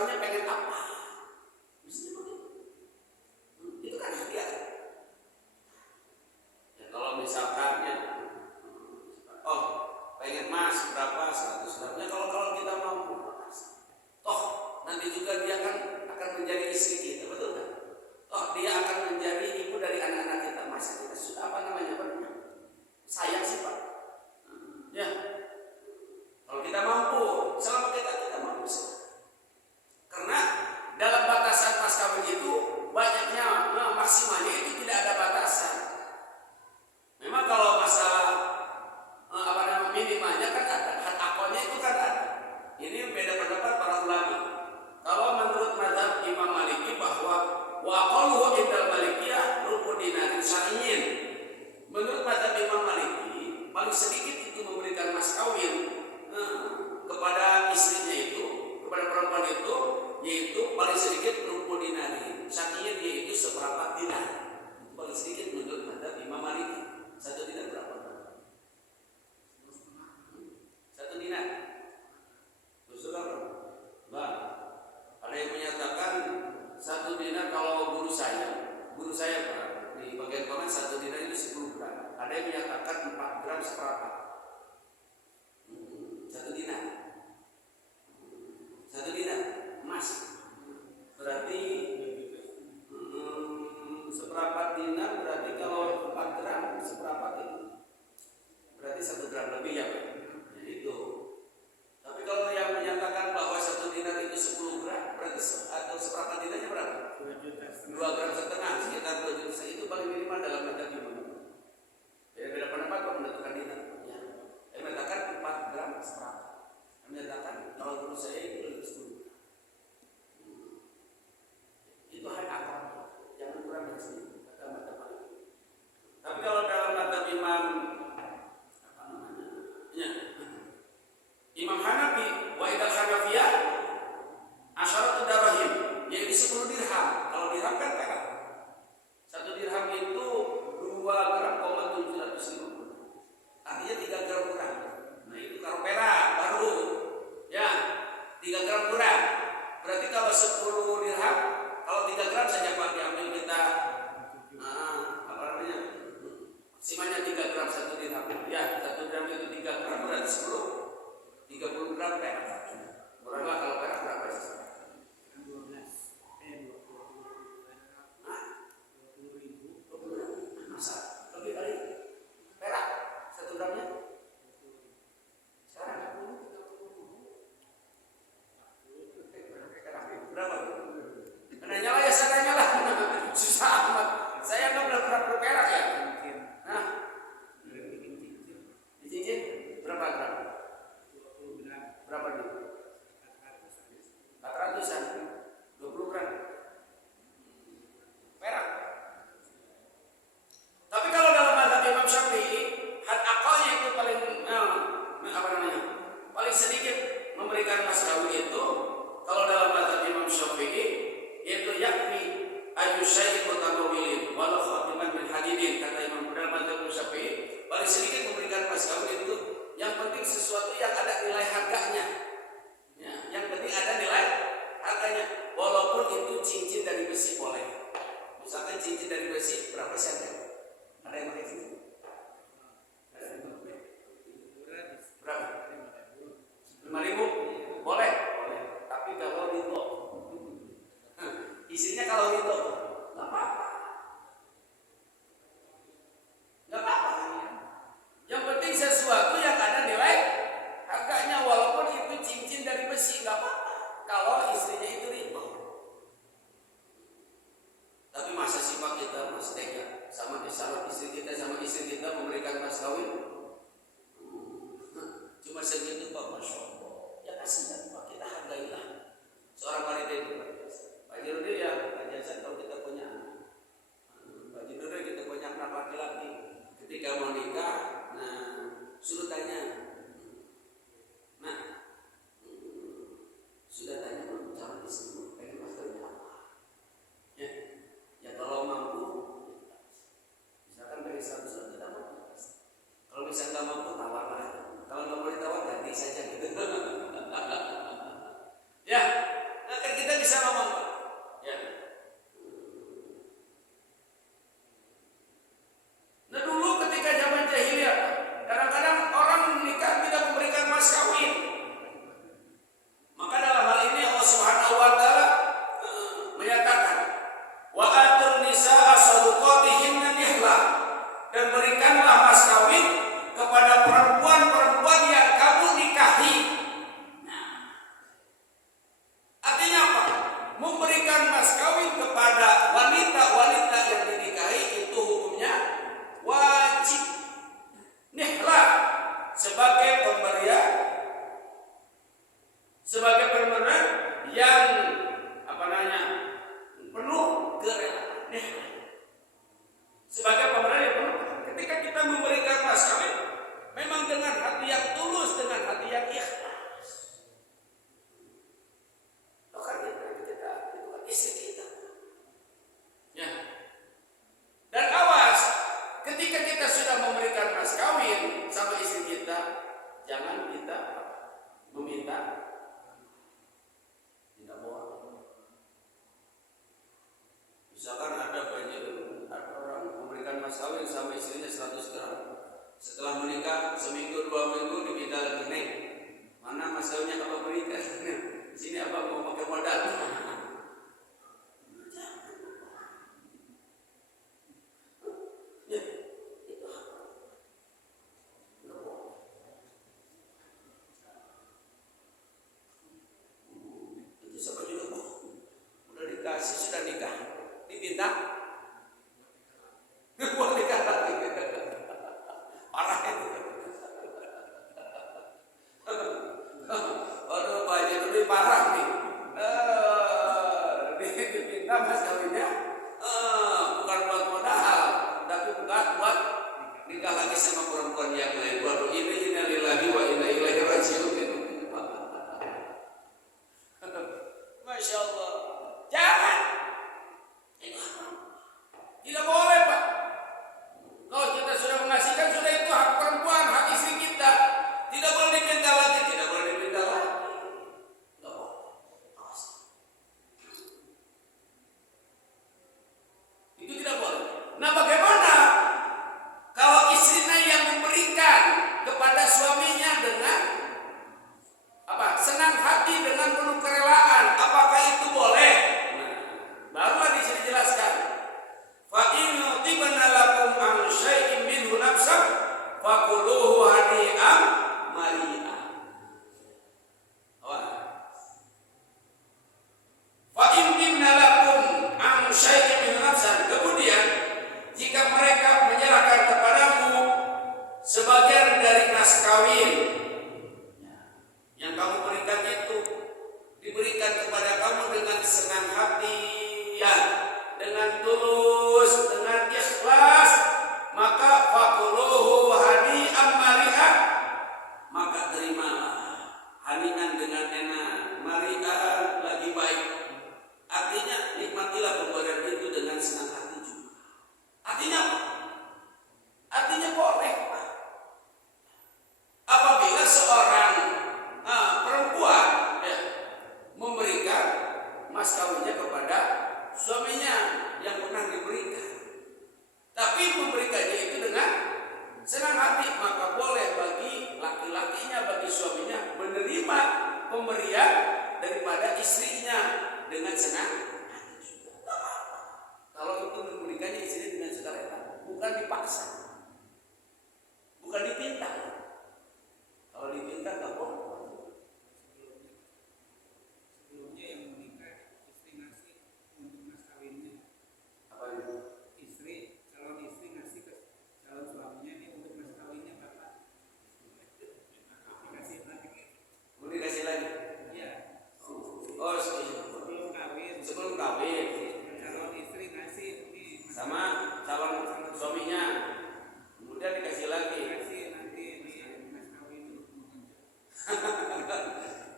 kawinnya pengen apa? Mestinya begitu. Itu kan hadiah. Ya, kalau misalkan ya, oh pengen emas berapa 100 gramnya, kalau kita mampu, toh nanti juga dia akan menjadi istri kita, betul kan? Toh dia akan menjadi ibu dari anak-anak kita. Masa kita sudah apa namanya sayang sih Pak? Ya, kalau kita mampu, selama kita mampu sih. Karena dalam batasan mas kawin itu banyaknya, maksimalnya itu tidak ada batasan. Memang kalau masalah minimalnya kan ada, had akolnya itu kan ada. Ini beda pendapat para ulama. Kalau menurut mazhab Imam Maliki bahwa wa aqalluhu indal Malikiyah rubu dinarin syar'iyyin. Menurut mazhab Imam Maliki paling sedikit itu memberikan mas kawin kepada istrinya itu, kepada perempuan itu, yaitu paling sedikit rubu dinarin syar'iyyin, yaitu seperempat dinar. Itu paling sedikit menurut mazhab Imam Maliki. 1 dinar berapa? 1 dinar. Sudah berapa? Bang, ada yang menyatakan 1 dinar. Kalau guru saya Pak, di bagian komen 1 dinar itu 10 gram. Ada yang menyatakan 4 gram seperempat. 1 dinar. 1 dinar emas. Berarti seperempat dinar, berarti kalau 4 gram seperempat itu berarti 1 gram lebih ya Pak. Jadi itu. Tapi kalau yang menyatakan bahwa 1 dinar itu 10 gram, berarti atau seperempat dinarnya berapa? 2 gram setengah, sekitar 2 juta. Itu paling minimal dalam mazhab Imam. Beda pendapat kok menentukan dinar. Ya. Yang menyatakan 4 gram seperempat. Yang menyatakan kalau menurut saya itu lebih 10 gram. Itu hal akal. Jangan kurang dari sini. Kata mazhab Malik. Tapi kalau dalam mazhab Imam Imam Hanafi wa idal Hanafiyah asyaratu darahim, yaitu 10 dirham. Kalau dirham kan perak. 1 dirham itu 2 gram 750. Artinya 3 gram kurang. Nah itu kalau perak baru ya 3 gram kurang. Berarti kalau 10 dirham, kalau 3 gram saja Pak diambil kita apa namanya? Maksimalnya 3 gram 1 dirham. Ya 1 dirham itu 3 gram berarti 30 gram perak. Murahlah kalau perak berapa sih? 20.000. Masa lebih kali perak 1 gramnya? Sekarang berapa? Nanya lah ya, saya tanya lah. Susah amat. Saya nggak pernah berperak ya. Nah, cincin berapa gram? Berapa nih? 400-an, 20 gram perak. Tapi kalau dalam mazhab Imam Syafi'i, had aqalnya itu paling sedikit memberikan mas kawin itu, kalau dalam mazhab Imam Syafi'i yaitu yakni ayyusyai mutamawilin walau khatiman min hadidin. Kata Imam dalam mazhab Imam Syafi'i paling sedikit memberikan mas kawin itu yang penting sesuatu yang ada nilai harganya. Ya, yang penting ada nilai harganya. Walaupun itu cincin dari besi boleh. Misalkan cincin dari besi berapa sih harganya? Ada yang pakai cincin? Berapa? 5.000? Boleh. Tapi kalau rito, isinya kalau rito, nggak apa-apa. Nggak apa-apa. Yang penting sesuatu yang ada nilai harganya, walaupun itu cincin dari besi, nggak apa-apa. Kalau istrinya itu rito. Tapi masa sih Pak kita mas tega sama istri kita memberikan mas kawin? Cuma segitu Pak, Masya Allah. Ya kasihan Pak, kita hargailah. Seorang wanita itu Pak Jirudi ya, Pak Jasan, kalau kita Misalkan ada orang memberikan mas kawin sama istrinya 100 gram. Setelah menikah seminggu 2 minggu dipinta lagi, nih mana mas kawinnya apa berikan? Sini apa mau pakai modal? Sudah nikah, dipinta buat nikah lagi, parah itu. Aduh, Pak Haji lebih parah nih. Dipinta mas kawinnya, bukan buat modal, tapi buat nikah lagi sama perempuan yang lain. Waduh, ini lillahi wa inna ilaihi raji'un. Masya Allah. Jangan. Tidak boleh, Pak. Kalau kita sudah mengasihkan, sudah itu hak perempuan, hak istri kita. Tidak boleh dipinta lagi, tidak boleh dipinta lagi. Tidak boleh. Itu tidak boleh. Nah, bagaimana kalau istrinya yang memberikan kepada suaminya dengan senang hati, dengan penuh kerelaan, apakah itu boleh? Barulah di sini jelaskan. Fa in tibna lakum an syai'in minhu nafsan fakuluhu hani'an mari'a. Fa in tibna lakum an syai'in minhu nafsan, kemudian jika mereka menyerahkan kepadamu sebagian dari mas kawin yang kamu berikan itu, diberikan kepada kamu dengan senang hati, ya, dengan tulus, dengan ikhlas, maka fakuluhu hani'an mari'an, maka terimalah hani'an dengan enak, mari'an lagi baik. Artinya nikmatilah pemberian itu dengan senang hati juga. Artinya apa? Artinya boleh, Pak. Apabila seorang perempuan memberikan mas kawinnya kepada suaminya yang pernah diberikan, tapi memberikannya itu dengan senang hati, maka boleh bagi laki-lakinya, bagi suaminya menerima pemberian daripada istrinya dengan senang hati juga. Kalau itu memberikannya istrinya dengan sukarela, bukan dipaksa, bukan dipinta. Kalau dipinta nggak boleh.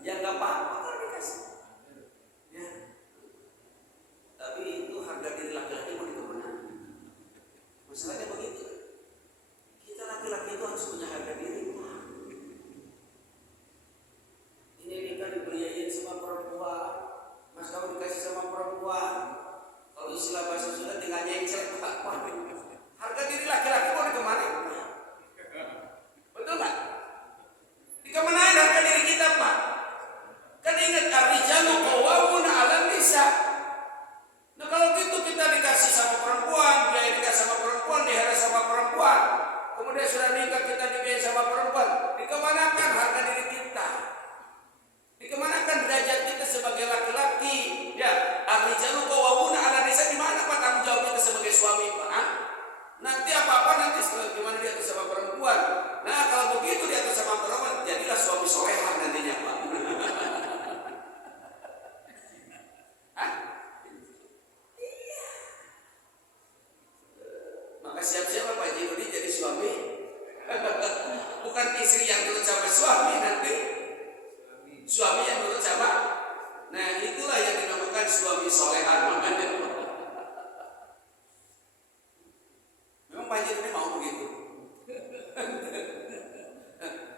Ya nggak apa-apa kalau dikasih. Ya. Tapi itu harga diri laki-laki mau dikemana? Masalahnya begitu. Kita laki-laki itu harus punya harga diri. Ini nikah dibiayain sama perempuan, mas kawin dikasih sama perempuan. Kalau istilah bahasa sudah tinggal nyengcel, harga diri laki-laki mau dikemana? Betul nggak? Dikemanain harga diri kita, Pak? Kan ingat ar-rijalu qawwamuna 'alan nisa. Nah kalau gitu kita dikasih sama perempuan, dia dikasih sama perempuan, diharga sama perempuan, kemudian sudah nikah kita dibiayai sama perempuan, dikemanakan harga diri kita? Dikemanakan derajat kita sebagai laki-laki? Ya, ar-rijalu qawwamuna 'alan nisa, di mana Pak tanggung jawab kita sebagai suami, Pak? Nanti apa-apa nanti gimana dia atas sama perempuan. Nah kalau begitu dia atas sama perempuan, jadilah suami solehan nantinya, Pak. Iya. Maka siap-siap Pak Haji Rudi jadi suami. Bukan istri yang nurut sama suami nanti, suami yang nurut sama. Nah itulah yang dinamakan suami solehan namanya. Memang Pak Haji Rudi mau begitu?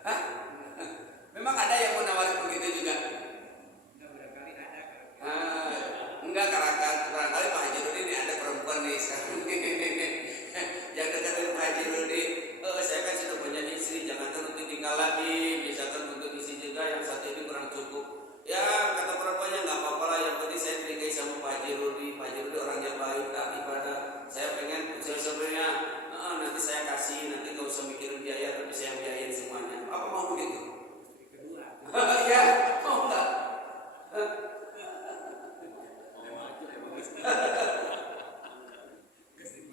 Hah? Memang ada yang mau nawarin begitu juga? Enggak, barangkali Pak Haji Rudi ini ada perempuan nih sekarang. Yang dekat dengan Haji Rudi, saya kan sudah punya istri, jangankan untuk tinggal lagi, misalkan untuk isi juga yang satu ini kurang cukup. Ya kata perempuannya nggak apa-apa lah, yang penting saya dinikahi sama Pak Haji Rudi. Pak Haji Rudi orangnya baik, tak ibadah. Saya pengen sebenarnya nanti saya kasih, nanti nggak usah mikirin biaya, tapi saya biayain semuanya. Apa mau begitu? Ya, mau nggak?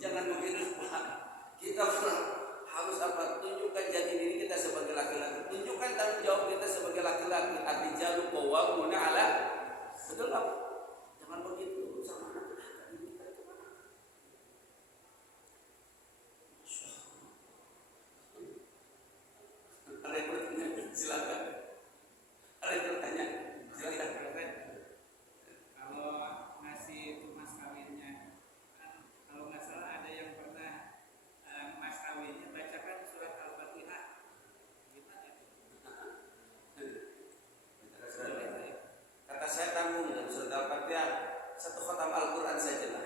Jangan begitu Pak. Kita harus apa? Tunjukkan jati diri kita sebagai laki-laki. Tunjukkan tanggung jawab kita sebagai laki-laki. Ar-rijalu qawwamuna 'ala, betul Pak? Jangan begitu sama anak. Ada yang bertanya? Silakan. Ada yang bertanya? Silakan. Kalau ngasih itu mas kawinnya, kan kalau nggak salah ada yang pernah mas kawinnya bacakan surat Al-Fatihah, gimana itu? Kata saya tanggung dan surat Al-Fatihah satu khatam Al-Quran saja lah.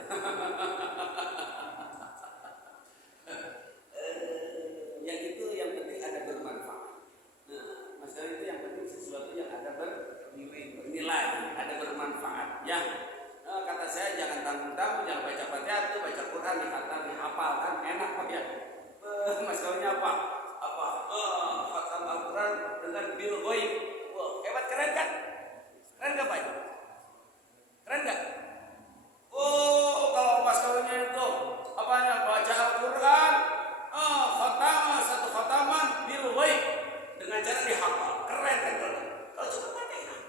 Yang itu yang penting ada bermanfaat. Nah, masalah itu yang penting sesuatu yang ada bernilai, ada bermanfaat. Ya, kata saya jangan tanggung-tanggung, jangan baca Fatihah, itu baca Quran, dikhatam, dihafal kan enak Pak ya. Masalahnya apa? Khatam Al-Quran dengan bil ghaib. Wah, hebat, keren kan? Keren nggak Pak? Keren nggak? Oh, kalau pas kawinnya itu apanya? Baca Al-Quran, satu khataman bil ghaib dengan cara dihafal. Keren kan kalau? Kalau cuma Fatihah.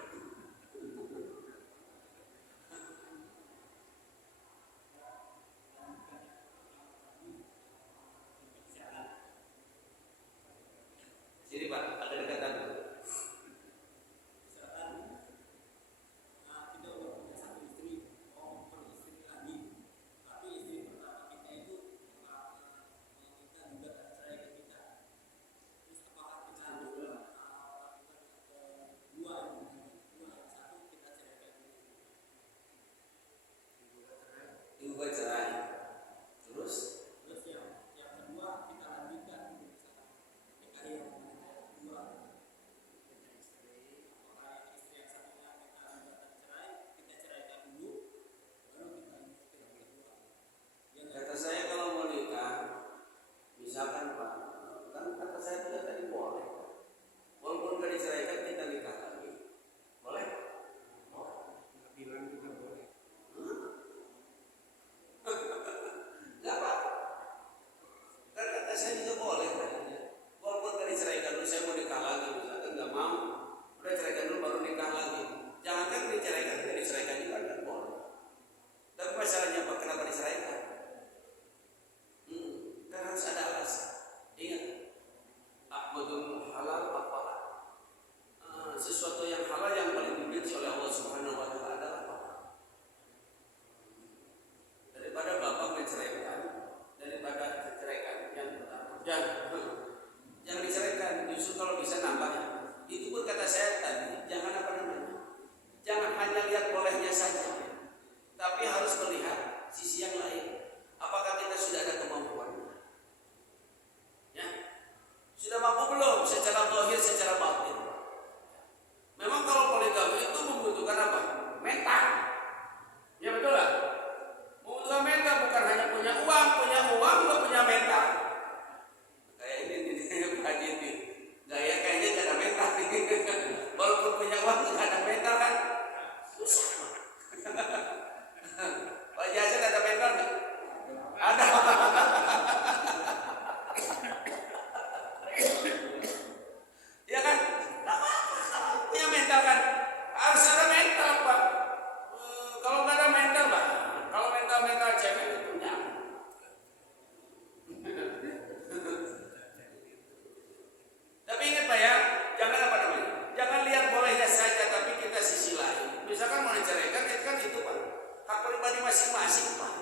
Sini Pak, ada dekatan. Gugat cerai. Terus yang kedua kita lanjutkan nikah yang kedua, apakah yang istri yang satunya kita gugatan cerai, kita ceraikan dulu, baru kita yang kedua. Kata saya kalau mau nikah, misalkan Pak, kan kata saya juga tadi boleh. Walaupun gak diceraikan kita nikah lagi, boleh? Bilang juga boleh. Gak apa? Kan kata saya juga boleh. Walaupun gak diceraikan dulu, saya mau nikah lagi, misalkan gak mau, udah ceraikan dulu baru nikah lagi. Jangan kan diceraikan, tidak diceraikan juga kan boleh. Tapi masalahnya Pak, kenapa diceraikan? Kan harus ada alasan. Ingat, a'budul halal apa? Sesuatu yang halal yang paling dibenci oleh Allah Subhanahu wa Ta'ala adalah apa? Daripada bapak menceraikan, daripada diceraikan yang pertama. Jangan diceraikan, justru kalau bisa nambah. Itu pun kata saya tadi, jangan apa namanya? Jangan hanya lihat bolehnya saja, tapi harus melihat sisi yang lain. Apakah kita sudah ada kemampuan? Ya, sudah mampu belum secara zahir, secara batin? Memang kalau poligami itu membutuhkan apa? Mental. Ya betul lah. Membutuhkan mental, bukan hanya punya uang nggak punya mental. Kayak ini Pak Haji ini, gaya kayaknya nggak ada mental. Walaupun punya uang nggak ada mental kan? Susah. Pak Haji Hasan ada mental nggak? Ada. Ya kan? Punya mental kan? Harus ada mental Pak. Kalau nggak ada mental Pak, kalau mental cewek itu punya. Tapi ingat Pak ya, jangan apa namanya? Jangan lihat bolehnya saja, tapi kita sisi lain. Misalkan mau diceraikan, kan itu Pak, hak pribadi masing-masing Pak.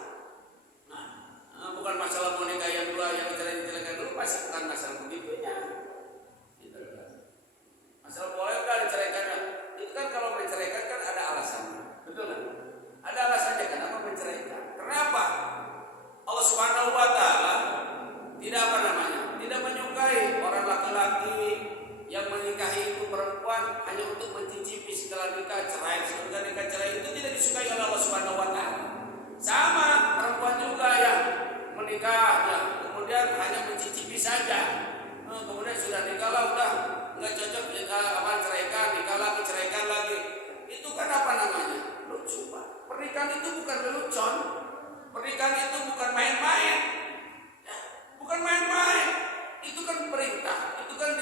Nah, bukan masalah mau nikah yang dua, yang diceraikan dulu, pasti bukan masalah begitunya. Masalah boleh nggak diceraikannya? Itu kan kalau menceraikan kan ada alasan, betul kan? Ada alasannya kenapa menceraikan. Kenapa? itu bukan lelucon. Pernikahan itu bukan main-main. Ya, bukan main-main. Itu kan perintah. Itu kan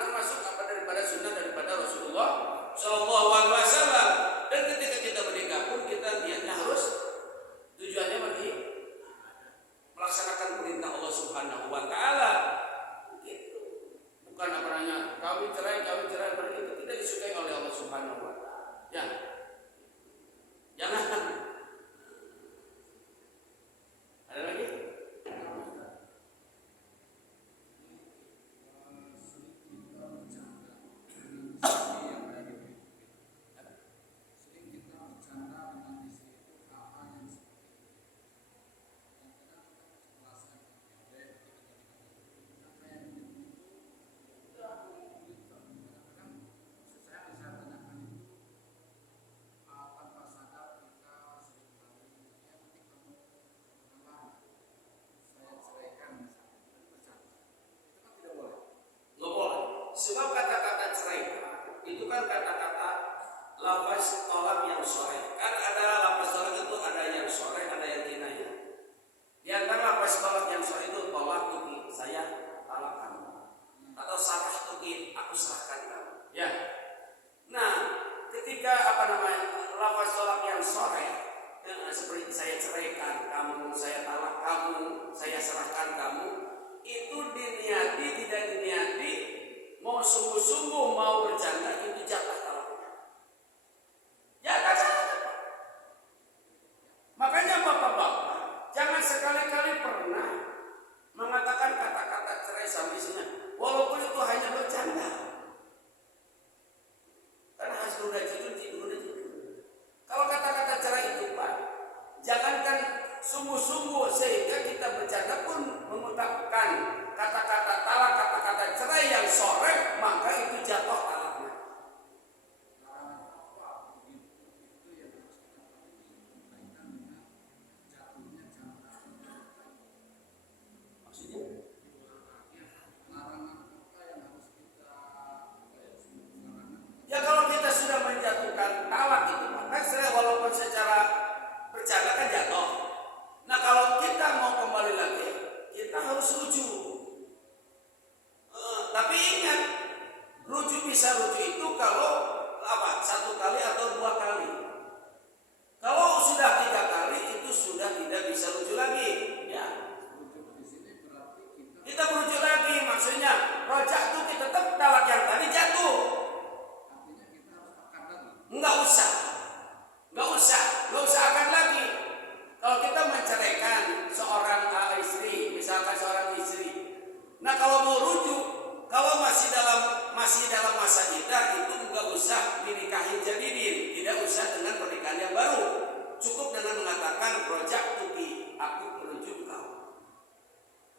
termasuk daripada sunnah daripada Rasulullah Shallallahu Alaihi Wasallam. Dan ketika kita menikah pun kita niatnya harus tujuannya bagi melaksanakan perintah Allah Subhanahu Wa Taala. Gitu. Bukan kawin cerai itu tidak disukai oleh Allah Subhanahu Wa Taala. Ya, jangan. Ada lagi? Sebab kata-kata cerai itu kan kata-kata lafaz tolak yang sharih. Kan ada lafaz tolak itu ada yang sharih, ada yang kinayah. Di antara lafaz tolak yang sharih itu tolak tuki, saya talak kamu. Atau sarah tuki, aku serahkan kamu. Ya. Nah, ketika lafaz tolak yang sharih seperti saya ceraikan kamu, saya talak kamu, saya serahkan kamu, itu diniati tidak diniati, mau sungguh-sungguh mau bercanda, itu jatah talaknya. Jatah. Makanya bapak-bapak jangan sekali-kali pernah mengatakan kata-kata cerai sama istrinya, walaupun itu hanya bercanda. Karena hasil kalau kata-kata cerai itu Pak, jangankan sungguh-sungguh sehingga kita bercanda pun mengucapkan kata-kata talak, kata-kata cerai yang sharih, maka itu jatuh talaknya. Maksudnya? Ya kalau kita sudah menjatuhkan talak itu, maka cerai walaupun secara bercanda kan jatuh. Nah kalau kita mau kembali lagi, kita harus rujuk. Tapi ingat, bisa rujuk itu kalau satu kali atau dua kali. Kalau sudah tiga kali itu sudah tidak bisa rujuk lagi. Ya. Kita merujuk lagi, maksudnya rojak itu kita tetap talak yang tadi jatuh. Enggak usah akan lagi. Kalau kita menceraikan seorang istri, misalkan seorang istri, nah kalau mau rujuk, kalau masih dalam masa iddah itu enggak usah dinikahin jadidin, tidak usah dengan pernikahan yang baru, cukup dengan mengatakan rojak tuki, aku merujuk kau.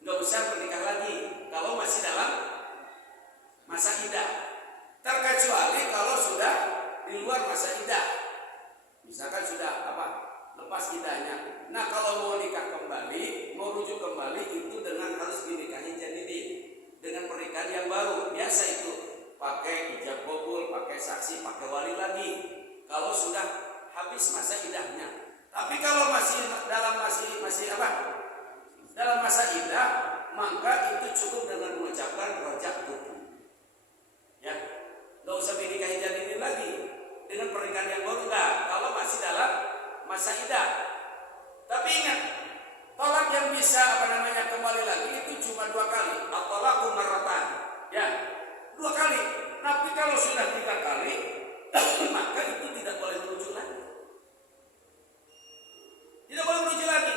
Enggak usah menikah lagi kalau masih dalam masa iddah, terkecuali kalau sudah di luar masa iddah, misalkan sudah lepas iddahnya. Nah kalau mau nikah kembali, mau rujuk kembali itu dengan harus dinikahin jadidin, dengan pernikahan yang baru. Biasa itu pakai ijab kabul, pakai saksi, pakai wali lagi kalau sudah habis masa iddahnya. Tapi kalau masih dalam dalam masa iddah, maka itu cukup dengan mengucapkan rojak tuki. Ya, nggak usah dinikahin jadidin lagi dengan pernikahan yang baru, enggak. Kalau masih dalam masa iddah. Tapi ingat, tolak yang bisa kembali lagi itu cuma 2 kali. At-talaqu marratan. Ya, 2 kali. Tapi kalau sudah 3 kali, maka itu tidak boleh merujuk lagi. Tidak boleh merujuk lagi.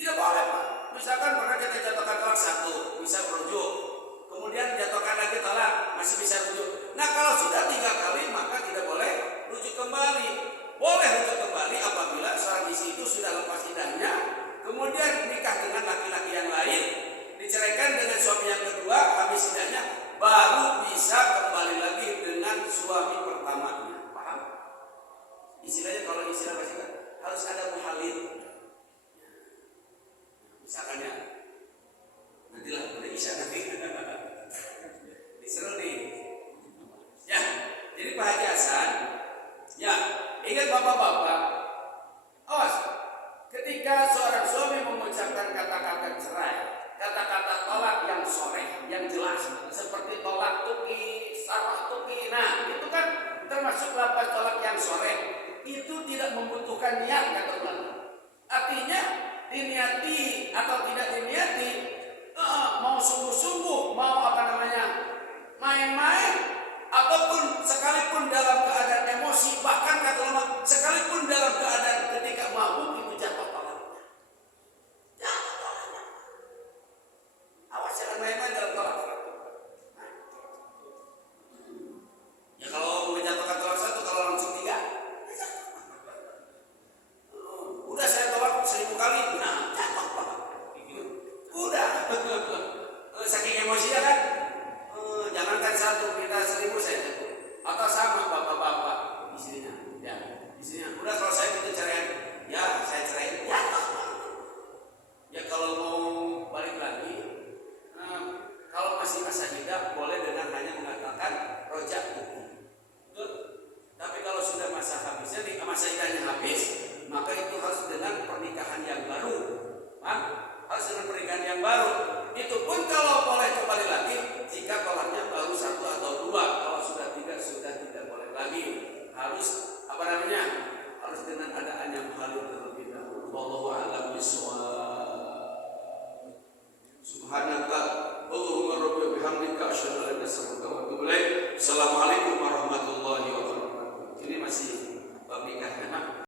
Tidak boleh Pak. Misalkan pernah kita jatuhkan talak 1, bisa merujuk. Kemudian jatuhkan lagi talak, masih bisa rujuk. Nah kalau sudah 3 kali, maka tidak boleh rujuk kembali. Boleh rujuk kembali apabila seorang istri itu sudah lepas iddahnya, kemudian nikah dengan laki-laki yang lain, diceraikan dengan suami yang kedua, habis iddahnya, baru bisa kembali lagi dengan suami pertamanya. Paham? Istilahnya kalau istilah bahasa kan harus ada muhalil. Misalkan ya, nantilah boleh isya nanti. Disuruh nih. Ya, jadi Pak Haji Hasan, ya, ingat bapak-bapak, tidak membutuhkan niat kata ulama. Artinya diniati atau tidak diniati, mau sungguh-sungguh, mau main-main, ataupun sekalipun dalam keadaan emosi, bahkan kata ulama